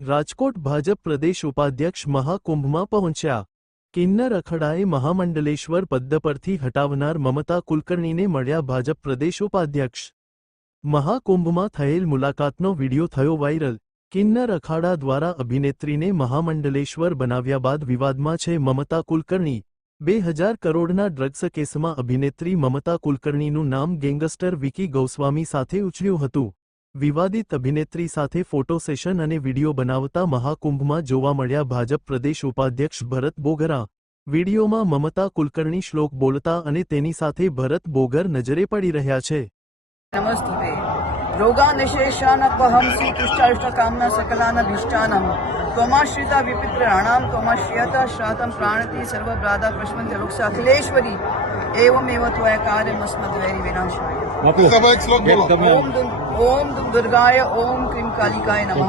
રાજકોટ ભાજપ પ્રદેશ ઉપાધ્યક્ષ મહાકુંભમાં પહોંચ્યા। કિન્નર અખાડાએ મહામંડલેશ્વર પદ પરથી હટાવનાર મમતા કુલકર્ણીને મળ્યા ભાજપ પ્રદેશ ઉપાધ્યક્ષ। મહાકુંભમાં થયેલ મુલાકાતનો વીડિયો થયો વાયરલ। કિન્નર અખાડા દ્વારા અભિનેત્રીને મહામંડલેશ્વર બનાવ્યા બાદ વિવાદમાં છે મમતા કુલકર્ણી। 2000 કરોડના ડ્રગ્સ કેસમાં અભિનેત્રી મમતા કુલકર્ણીનું નામ ગેંગસ્ટર વિકી ગૌસ્વામી સાથે ઉછળ્યું હતું। વિવાદિત અભિનેત્રી સાથે ફોટો સેશન અને વીડિયો બનાવતા મહાકુંભમાં જોવા મળ્યા ભાજપ પ્રદેશ ઉપાધ્યક્ષ ભરત બોગરા। વીડિયોમાં મમતા કુલકર્ણી શ્લોક બોલતા અને તેની સાથે ભરત બોગર નજરે પડી રહ્યા છે। નમસ્તે રોગાનિશેષાનપહંસી તુષ્ટાષ્ટકામના સકલાનભીષ્ટાનમ ત્વમાશ્રિતા વિપિત્રાણામ ત્વમાશ્રિયતા શ્રાતમ પ્રાણતિ સર્વબ્રાધા પ્રશ્મંત રૂક્ષા અખિલેશ્વરી एवमेव त्वया कार्यमस्मद्वैरि विनाशाय। ओम दुर्गाय ओम क्रीं कालिकाय नमः।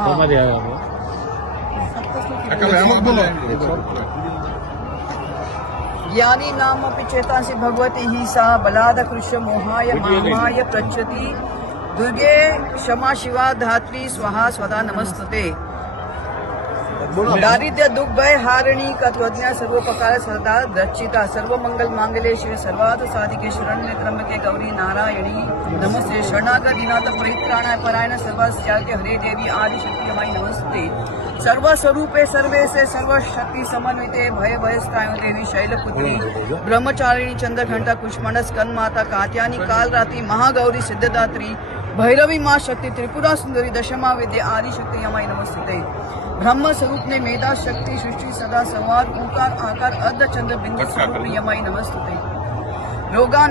ज्ञानी नामपि चेतांसि भगवती हि सा बलाद कृष्य मोहाय मामाय प्रच्यति दुर्गे क्षमा शिवा धात्री स्वाहा स्वदा नमस्तुते। दारिद्र्य दुख भय हारिणी कत्वज्ञा सर्वोपकार सदा दर्शिता सर्वमंगल मांगल्ये शिवे सर्वार्थ साधिके शरण्ये त्र्यंबके गौरी नारायणी नमस्ते। शरणागत दीनाथ परित्राणाय परायण सर्वस्याके हरे देवी आदि शक्ति अमाय नमस्ते। सर्व स्वरूपे सर्वेशे सर्वशक्ति समन्विते भय भयस्त्राय देवी शैलपुत्री ब्रह्मचारिणी चंद्रघंटा कुष्मांडा स्कंद माता कात्यायनी कालरात्रि महागौरी सिद्धदात्री भैरवी मां शक्ति त्रिपुरा सुंदरी दशमा विद्या आदि शक्ति अमाय नमस्ते। ब्रह्म स्वरूप ने मेधा शक्ति सृष्टि सदा संवार ओंकार आकार अर्ध चंद्र बिंदु स्वरूप यमाई नमस्ते। रोगा